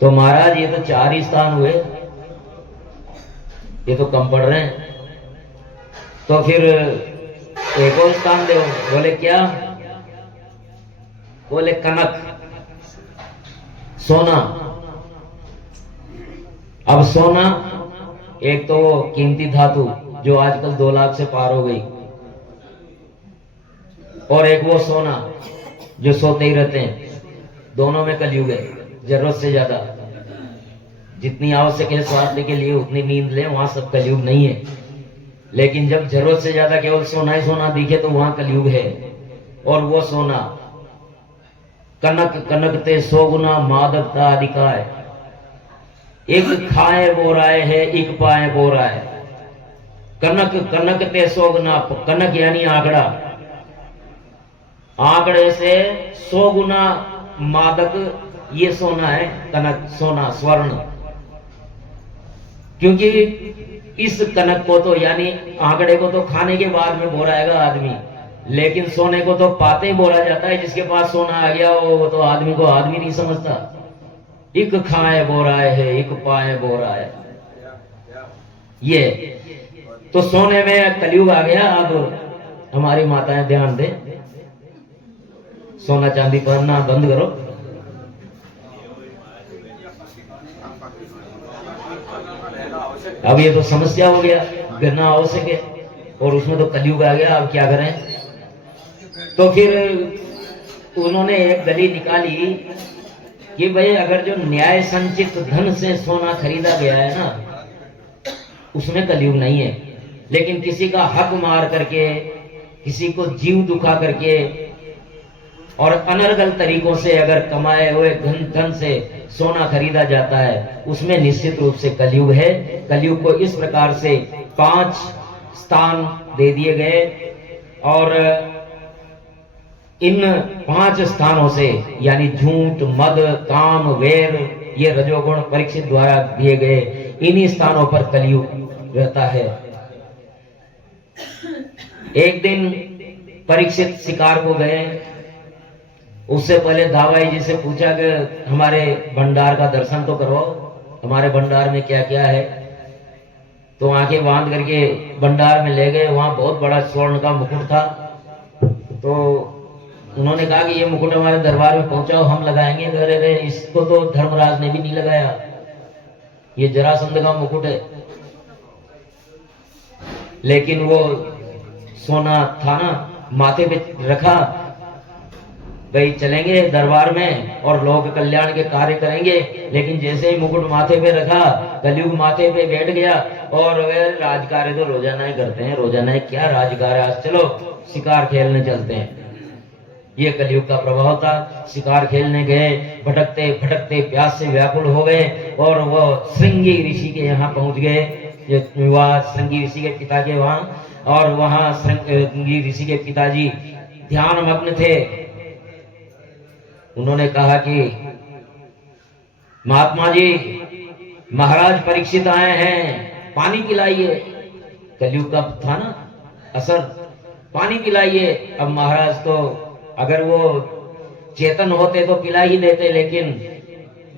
तो महाराज ये तो 4 ही स्थान हुए, ये तो कम पड़ रहे हैं, तो फिर एक और स्थान दो। बोले क्या? बोले कनक, सोना। अब सोना एक तो वो कीमती धातु जो आजकल 2 लाख से पार हो गई, और एक वो सोना जो सोते ही रहते हैं। दोनों में कलयुग है, जरूरत से ज्यादा। जितनी आवश्यक है स्वास्थ्य के लिए उतनी नींद ले, वहां सब कलयुग नहीं है। लेकिन जब जरूरत से ज्यादा केवल सोना ही सोना दिखे तो वहां कलयुग है। और वो सोना कनक कनकते 100 गुना मादकता अधिकाय, एक खाए बोराए है, एक पाए बोराए। कनक कनकते 100 गुना, कनक यानी आंकड़ा, आंकड़े से 100 गुना मादक ये सोना है। कनक, सोना, स्वर्ण। क्योंकि इस कनक को तो यानी आंकड़े को तो खाने के बाद में बोराएगा आदमी, लेकिन सोने को तो पाते ही बोला जाता है। जिसके पास सोना आ गया वो तो आदमी को आदमी नहीं समझता। एक खाए बोराए है, एक पाए बोराए। ये तो सोने में कलयुग आ गया। अब हमारी माताएं ध्यान दे, सोना चांदी पहनना बंद करो। अब ये तो समस्या हो गया, गिरना आवश्यक है, और उसमें तो कलयुग आ गया। अब क्या करें? तो फिर उन्होंने एक गली निकाली कि भाई अगर जो न्याय संचित धन से सोना खरीदा गया है ना, उसमें कलयुग नहीं है। लेकिन किसी का हक मार करके, किसी को जीव दुखा करके और अनर्गल तरीकों से अगर कमाए हुए धन से सोना खरीदा जाता है, उसमें निश्चित रूप से कलयुग है। कलयुग को इस प्रकार से 5 स्थान दे दिए गए, और इन 5 स्थानों से यानी झूठ, मद, काम, वेर, ये रजोगुण परीक्षित द्वारा दिए गए, इन्हीं स्थानों पर कलयुग रहता है। एक दिन परीक्षित शिकार को गए। उससे पहले दावाई जी से पूछा कि हमारे भंडार का दर्शन तो करो, हमारे भंडार में क्या क्या है। तो आंखें बांध करके भंडार में ले गए। वहां बहुत बड़ा स्वर्ण का मुकुट था। तो उन्होंने कहा कि ये मुकुट हमारे दरबार में पहुंचाओ, हम लगाएंगे। अरे रे, इसको तो धर्मराज ने भी नहीं लगाया, ये जरासंध का मुकुट है। लेकिन वो सोना था ना, माथे पे रखा, भाई चलेंगे दरबार में और लोक कल्याण के कार्य करेंगे। लेकिन जैसे ही मुकुट माथे पे रखा, कलयुग माथे पे बैठ गया। और वे राजकार्य तो रोजाना ही करते हैं, रोजाना ही क्या राजकार्य, आज चलो शिकार खेलने चलते हैं। ये कलयुग का प्रभाव था। शिकार खेलने गए, भटकते भटकते प्यास से व्याकुल हो गए, और वो श्रृंगी ऋषि के यहाँ पहुंच गए। वह श्रृंगी ऋषि के पिता के वहां, और वहां श्रृंगी ऋषि के पिताजी ध्यान मग्न थे। उन्होंने कहा कि महात्मा जी, महाराज परीक्षित आए हैं, पानी पिलाइए। कलयुग का था ना असर, पानी पिलाइए। अब महाराज तो अगर वो चेतन होते तो पिला ही देते, लेकिन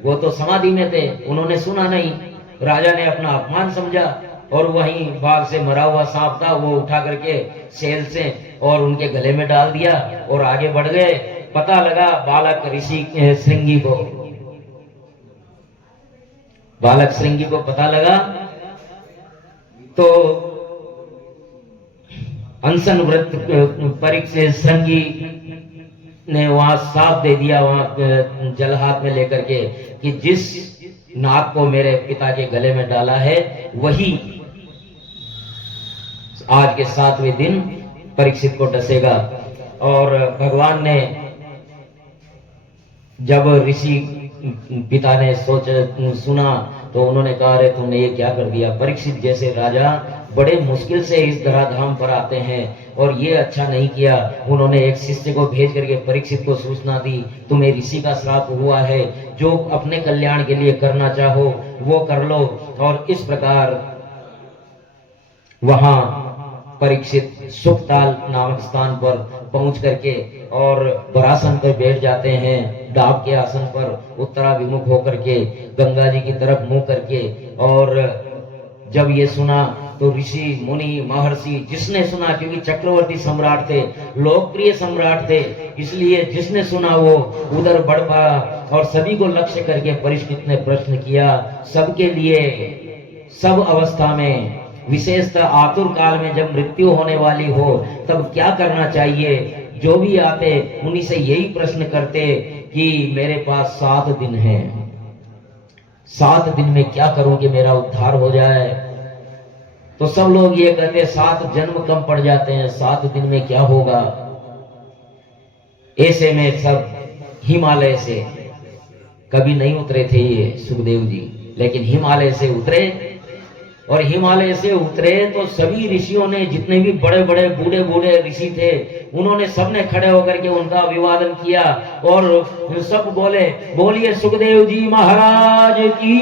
वो तो समाधि में थे, उन्होंने सुना नहीं। राजा ने अपना अपमान समझा, और वहीं बाघ से मरा हुआ सांप था, वो उठा करके सेल से और उनके गले में डाल दिया, और आगे बढ़ गए। पता लगा बालक ऋषि श्रृंगी को, बालक श्रृंगी को पता लगा। तो अनशन व्रत परीक्षित श्रृंगी ने वहां साफ दे दिया, वहां जल हाथ में लेकर के, कि जिस नाग को मेरे पिता के गले में डाला है वही आज के 7वें दिन परीक्षित को डसेगा। और भगवान ने जब ऋषि पिता ने सुना तो उन्होंने कहा, अरे तुमने ये क्या कर दिया। परीक्षित जैसे राजा बड़े मुश्किल से इस धराधाम पर आते हैं, और ये अच्छा नहीं किया। उन्होंने एक शिष्य को भेज करके परीक्षित को सूचना दी, तुम्हें ऋषि का श्राप हुआ है, जो अपने कल्याण के लिए करना चाहो वो कर लो। और इस प्रकार वहां परीक्षित सुखताल नामक स्थान पर पहुंच करके और वरासन पर बैठ जाते हैं, डाब के आसन पर उत्तराभिमुख होकर के, गंगा जी की तरफ मुंह करके। और जब ये सुना तो ऋषि मुनि महर्षि जिसने सुना, क्योंकि चक्रवर्ती सम्राट थे, लोकप्रिय सम्राट थे, इसलिए जिसने सुना वो उधर बढ़ पड़ा और सभी को लक्ष्य करके परीक्षित ने प्रश्न किया। सबके लिए, सब अवस्था में, विशेषतः आतुर काल में जब मृत्यु होने वाली हो तब क्या करना चाहिए, जो भी आते उन्हीं से यही प्रश्न करते कि मेरे पास 7 दिन हैं, 7 दिन में क्या करूं कि मेरा उद्धार हो जाए। तो सब लोग ये कहते 7 जन्म कम पड़ जाते हैं, 7 दिन में क्या होगा। ऐसे में सब हिमालय से, कभी नहीं उतरे थे ये सुखदेव जी, लेकिन हिमालय से उतरे। और हिमालय से उतरे तो सभी ऋषियों ने, जितने भी बड़े बड़े बूढ़े बूढ़े ऋषि थे, उन्होंने सबने खड़े होकर के उनका अभिवादन किया और सब बोले, बोलिए सुखदेव जी महाराज की।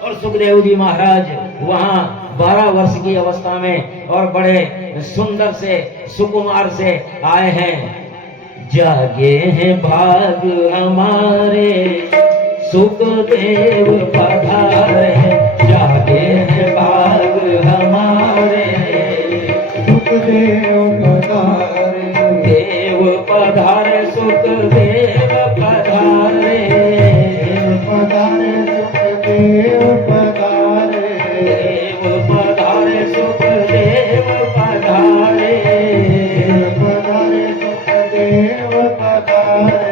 और सुखदेव जी महाराज वहां 12 वर्ष की अवस्था में और बड़े सुंदर से सुकुमार से आए हैं। जागे हैं भाग हमारे सुखदेव पधारे, जागे हैं भाग हमारे सुखदेव पधारे, देव पधारे सुखदेव पधारे, पधारे सुखदेव पधारे, देव पधारे सुखदेव पधारे, पधारे सुखदेव पधारे,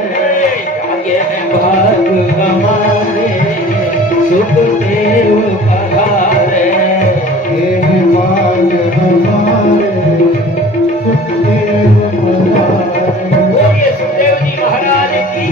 जागे हैं भाग हमारे सुखदेव पधारे, ये भाग हमारे सुखदेव पधारे। बोलिए सुखदेव जी महाराज की।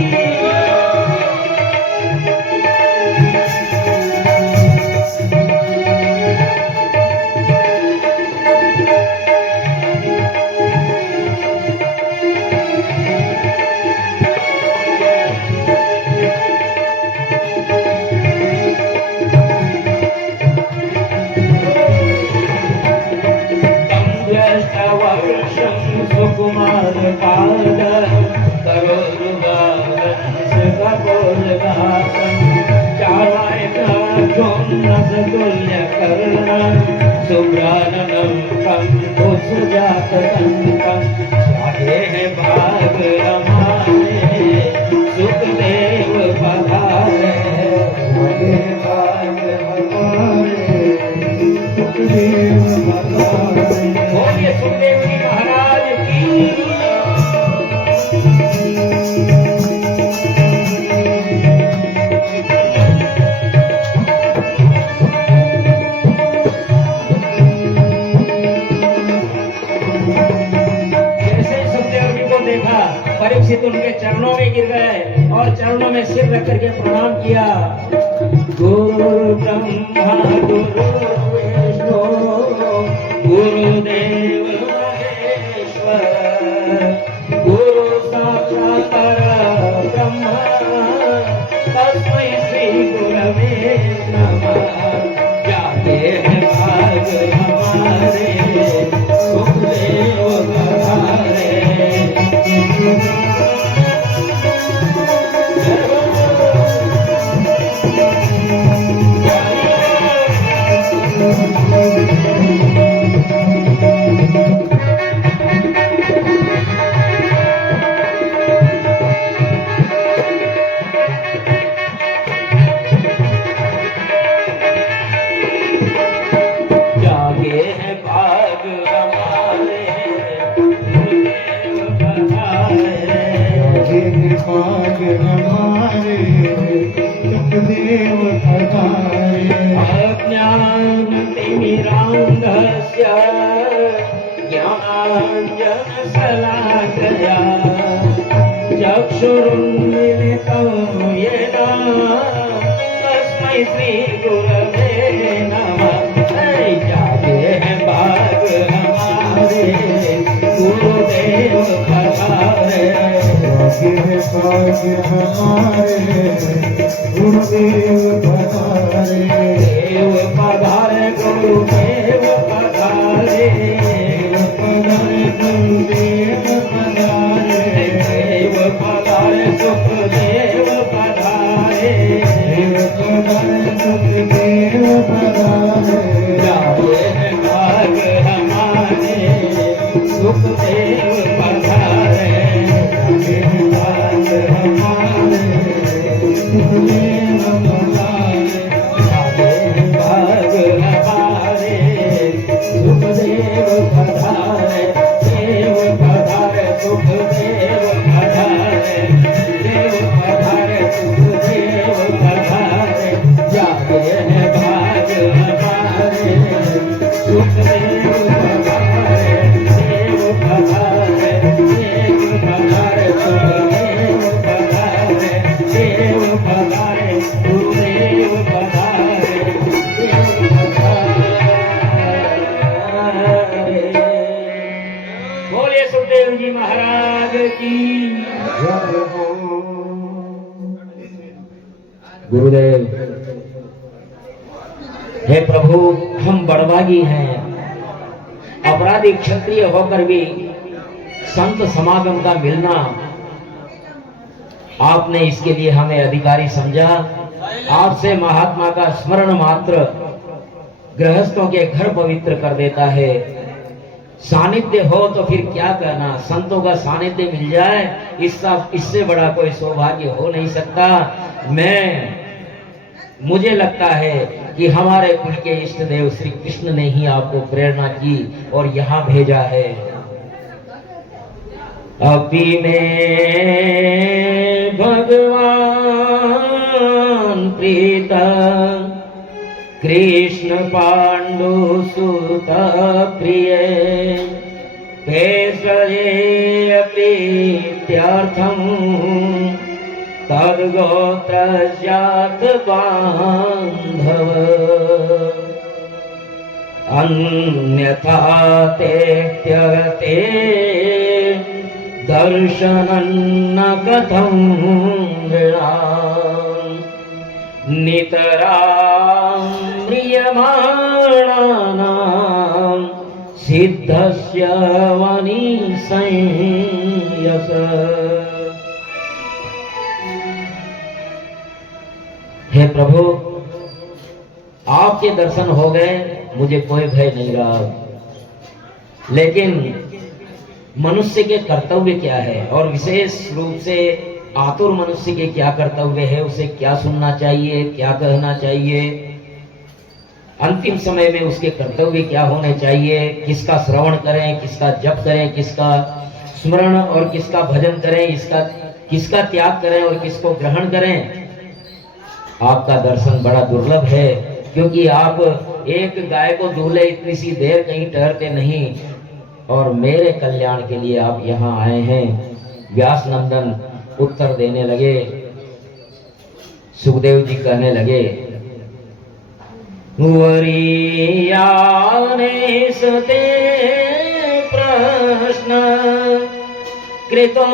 सुकुमार पाद करोरुवादंस कपोलघातम, चावायकाचोन्नस तुल्य कर्णा, शुभ्राननं कं सुजात कंकं, जागे हैं भाग हमारे सुखदेव पधारे, जागे भाग हमारे सुखदेव पधारे। बोलिए सुखदेव जी महाराज की। परीक्षित उनके चरणों में गिर गए और चरणों में सिर रख करके प्रणाम किया। गुरु ब्रह्मा गुरु विष्णु गुरुदेव महेश्वर, गुरु साक्षात् परब्रह्म तस्मै श्री गुरवे नमः। जागे हैं भाग हमारे सुखदेव पधारे, जागे हैं भाग हमारे गुरुदेव पधारे, भाग हमारे सुखदेव पधारे। अज्ञानतिमिरान्धस्य ज्ञानाञ्जन शलाकया, चक्षुरुन्मिलितं येन तस्मै श्री गुरवे नमः। जागे हैं भाग हमारे गुरुदेव पधारे, जागे हैं भाग हमारे गुरुदेव पधारे, देव पधारे गुरुदेव पधारे, पधारे गुरुदेव पधारे। गुरुदेव, हे प्रभु, हम बड़भागी हैं, अपराधी क्षत्रिय होकर भी संत समागम का मिलना आपने इसके लिए हमें अधिकारी समझा। आपसे महात्मा का स्मरण मात्र गृहस्थों के घर पवित्र कर देता है। सानिध्य हो तो फिर क्या कहना, संतों का सानिध्य मिल जाए, इससे बड़ा कोई सौभाग्य हो नहीं सकता। मुझे लगता है कि हमारे कुल के इष्ट देव श्री कृष्ण ने ही आपको प्रेरणा की और यहाँ भेजा है। अभी में भगवान प्रीता कृष्ण पांडु सुत प्रिय भेषजे प्रीत्यर्थम तद्गोत्र जात बांधव अन्यथा ते त्यगते दर्शनं न कथं नृणाम् नितरां म्रियमाणानां सिद्धस्य वनिसंयस। हे प्रभु, आपके दर्शन हो गए, मुझे कोई भय नहीं रहा। लेकिन मनुष्य के कर्तव्य क्या है, और विशेष रूप से आतुर मनुष्य के क्या कर्तव्य है, उसे क्या सुनना चाहिए, क्या कहना चाहिए, अंतिम समय में उसके कर्तव्य क्या होने चाहिए, किसका श्रवण करें, किसका जप करें, किसका स्मरण और किसका भजन करें, किसका त्याग करें और किसको ग्रहण करें। आपका दर्शन बड़ा दुर्लभ है, क्योंकि आप एक गाय को दूल्हे इतनी सी देर कहीं ठहरते नहीं, और मेरे कल्याण के लिए आप यहाँ आए हैं। व्यास नंदन उत्तर देने लगे। सुखदेव जी कहने लगे, वरीयाने सते प्रश्न कृतो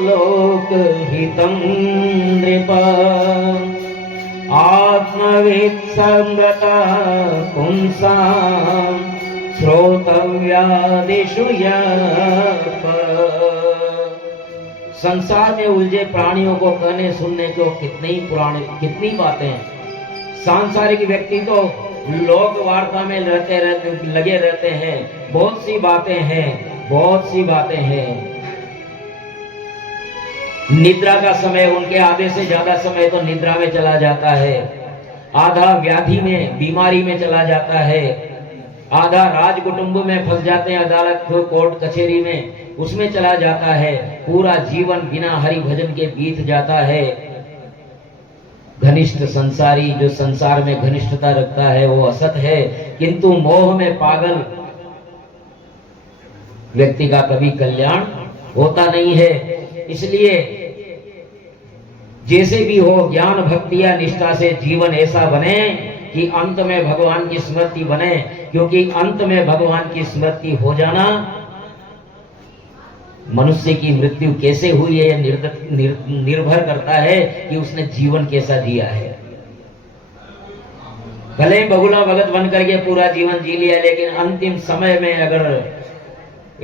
लोकहितं नृप आत्मवित् संगता पुंसां श्रोतव्यादिषु संसार में उलझे प्राणियों को कहने सुनने को कितनी बातें हैं। सांसारिक व्यक्ति तो लोक वार्ता में लगे रहते हैं। बहुत सी बातें हैं। निद्रा का समय, उनके आधे से ज्यादा समय तो निद्रा में चला जाता है, आधा व्याधि में, बीमारी में चला जाता है, आधा राज कुटुंब में फंस जाते हैं, अदालत कोर्ट कचहरी में, उसमें चला जाता है। पूरा जीवन बिना हरि भजन के बीत जाता है। घनिष्ठ संसारी जो संसार में घनिष्ठता रखता है वो असत है, किंतु मोह में पागल व्यक्ति का कभी कल्याण होता नहीं है। इसलिए जैसे भी हो, ज्ञान भक्ति या निष्ठा से जीवन ऐसा बने कि अंत में भगवान की स्मृति बने, क्योंकि अंत में भगवान की स्मृति हो जाना, मनुष्य की मृत्यु कैसे हुई है निर्भर करता है कि उसने जीवन कैसा जिया है। भले ही बगुला भगत बन करके पूरा जीवन जी लिया, लेकिन अंतिम समय में अगर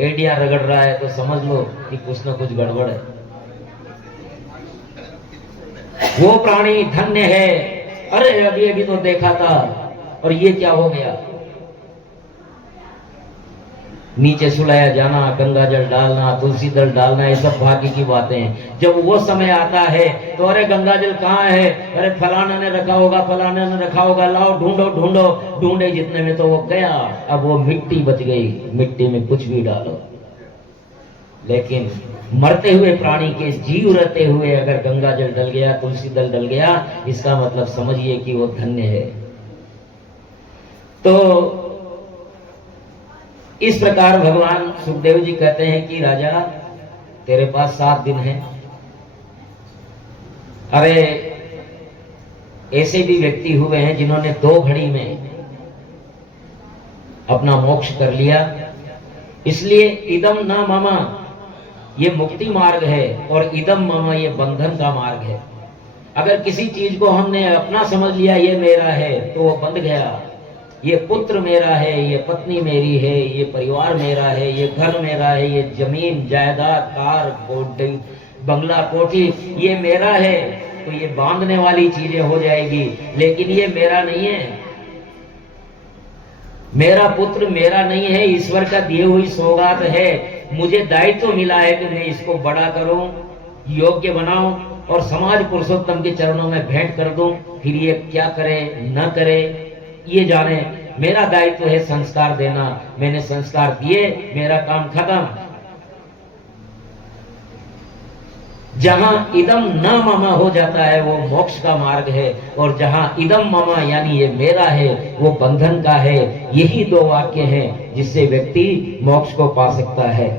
एडिया रगड़ रहा है तो समझ लो कि कुछ न कुछ गड़बड़ है। वो प्राणी धन्य है। अरे अभी तो देखा था और ये क्या हो गया। नीचे सुलाया जाना, गंगा जल डालना, तुलसी दल डालना, ये सब भाग्य की बातें हैं। जब वो समय आता है तो अरे गंगा जल कहाँ है, अरे फलाना ने रखा होगा, फलाना ने रखा होगा, लाओ ढूंढो ढूंढो, ढूंढे जितने में तो वो गया। अब वो मिट्टी बच गई, मिट्टी में कुछ भी डालो। लेकिन मरते हुए प्राणी के जीव रहते हुए अगर गंगा जल डल गया, तुलसी दल डल गया, इसका मतलब समझिए कि वो धन्य है। तो इस प्रकार भगवान सुखदेव जी कहते हैं कि राजा तेरे पास 7 दिन हैं। अरे ऐसे भी व्यक्ति हुए हैं जिन्होंने 2 घड़ी में अपना मोक्ष कर लिया। इसलिए इदम न मम ये मुक्ति मार्ग है और इदम मम ये बंधन का मार्ग है। अगर किसी चीज को हमने अपना समझ लिया ये मेरा है तो वो बंध गया। ये पुत्र मेरा है, ये पत्नी मेरी है, ये परिवार मेरा है, ये घर मेरा है, ये जमीन जायदाद कार बंगला कोठी ये मेरा है, तो ये बांधने वाली चीजें हो जाएगी। लेकिन ये मेरा नहीं है। मेरा पुत्र मेरा नहीं है, ईश्वर का दिए हुई सौगात है। मुझे दायित्व मिला है कि मैं इसको बड़ा करूं, योग्य बनाऊं और समाज पुरुषोत्तम के चरणों में भेंट कर दूं। फिर ये क्या करे न करे ये जाने। मेरा दायित्व है संस्कार देना। मैंने संस्कार दिए, मेरा काम खत्म। जहां इदम न मम हो जाता है वो मोक्ष का मार्ग है, और जहां इदम मम यानी ये मेरा है वो बंधन का है। यही 2 वाक्य हैं जिससे व्यक्ति मोक्ष को पा सकता है।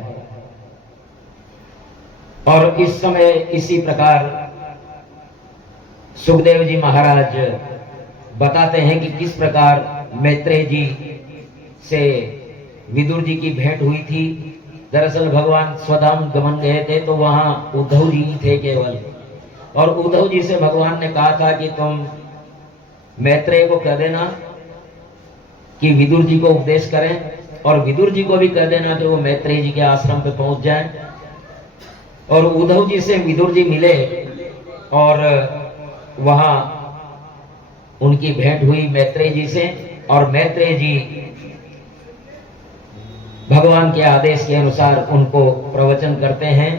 और इस समय इसी प्रकार सुखदेव जी महाराज बताते हैं कि किस प्रकार मैत्रेय जी से विदुर जी की भेंट हुई थी। दरअसल भगवान स्वधाम गमन गए थे तो वहां उद्धव जी ही थे केवल, और उद्धव जी से भगवान ने कहा था कि तुम मैत्रेय को कह देना कि विदुर जी को उपदेश करें, और विदुर जी को भी कह देना कि वो मैत्रेय जी के आश्रम पे पहुंच जाएं। और उद्धव जी से विदुर जी मिले और वहां उनकी भेंट हुई मैत्रेय जी से, और मैत्रेय जी भगवान के आदेश के अनुसार उनको प्रवचन करते हैं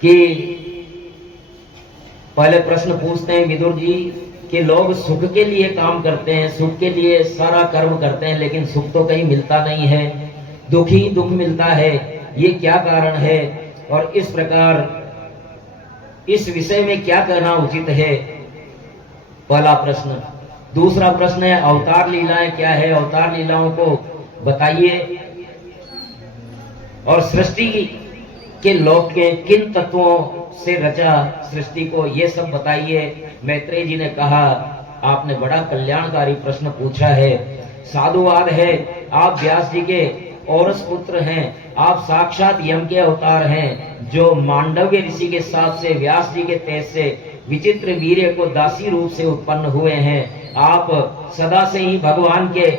कि पहले प्रश्न पूछते हैं विदुर जी कि लोग सुख के लिए काम करते हैं, सुख के लिए सारा कर्म करते हैं, लेकिन सुख तो कहीं मिलता नहीं है, दुख ही दुख मिलता है, ये क्या कारण है? और इस प्रकार इस विषय में क्या कहना उचित है? पहला प्रश्न। दूसरा प्रश्न है अवतार लीलाएं क्या है, अवतार लीलाओं को बताइए, और सृष्टि के लोक के किन तत्वों से रचा सृष्टि को, ये सब बताइए। मैत्रेय जी ने कहा आपने बड़ा कल्याणकारी प्रश्न पूछा है, साधुवाद है। आप व्यास जी के औरस पुत्र हैं, आप साक्षात यम के अवतार हैं, जो मांडव्य ऋषि के साथ से व्यास जी के तेज से विचित्र वीर्य को दासी रूप से उत्पन्न हुए हैं। आप सदा से ही भगवान के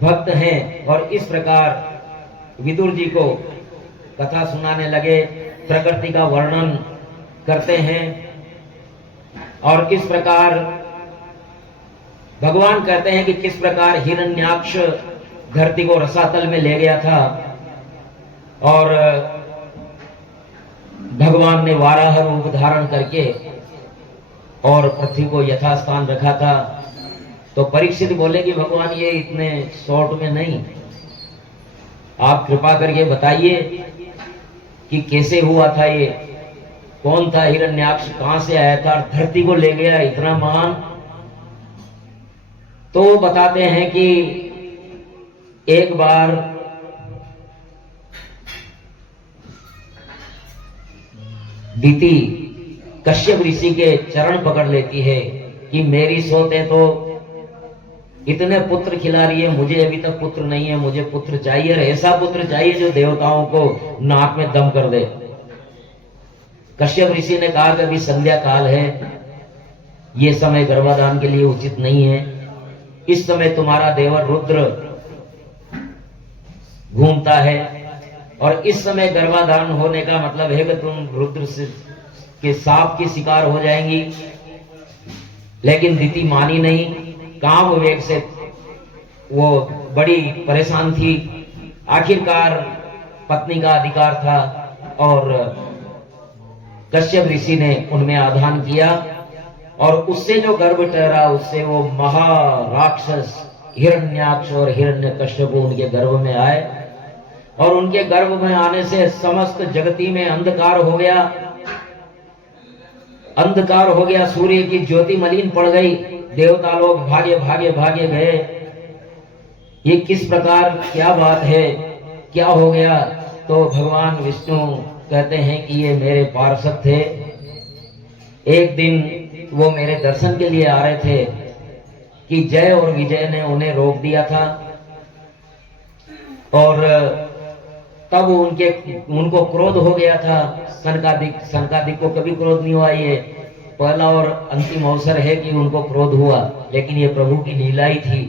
भक्त हैं। और इस प्रकार विदुर जी को कथा सुनाने लगे, प्रकृति का वर्णन करते हैं, और इस प्रकार भगवान कहते हैं कि किस प्रकार हिरण्याक्ष धरती को रसातल में ले गया था, और भगवान ने वाराह रूप धारण करके और पृथ्वी को यथास्थान रखा था। तो परीक्षित बोले कि भगवान ये इतने शॉर्ट में नहीं, आप कृपा करके बताइए कि कैसे हुआ था, ये कौन था हिरण्याक्ष, कहां से आया था, धरती को ले गया इतना महान। तो वो बताते हैं कि एक बार दीति कश्यप ऋषि के चरण पकड़ लेती है कि मेरी सोते तो इतने पुत्र खिला रही है, मुझे अभी तक पुत्र नहीं है, मुझे पुत्र चाहिए, और ऐसा पुत्र चाहिए जो देवताओं को नाक में दम कर दे। कश्यप ऋषि ने कहा कि अभी संध्या काल है, ये समय गर्भाधान के लिए उचित नहीं है, इस समय तुम्हारा देवर रुद्र घूमता है, और इस समय गर्भाधान होने का मतलब है कि तुम रुद्र के सांप की शिकार हो जाएंगी। लेकिन दीति मानी नहीं, काम विवेक से वो बड़ी परेशान थी। आखिरकार पत्नी का अधिकार था और कश्यप ऋषि ने उनमें आधान किया और उससे जो गर्भ ठहरा उससे वो महाराक्षस हिरण्याक्ष और हिरण्यकश्यप उनके गर्भ में आए और उनके गर्भ में आने से समस्त जगती में अंधकार हो गया। अंधकार हो गया, सूर्य की ज्योति मलिन पड़ गई, देवता लोग भागे भागे भागे गए। ये किस प्रकार, क्या बात है, क्या हो गया? तो भगवान विष्णु कहते हैं कि ये मेरे पार्षद थे, एक दिन वो मेरे दर्शन के लिए आ रहे थे कि जय और विजय ने उन्हें रोक दिया था और तब उनको क्रोध हो गया था। सनकादिक को कभी क्रोध नहीं हुआ, ये पहला और अंतिम अवसर है कि उनको क्रोध हुआ, लेकिन ये प्रभु की लीला ही थी।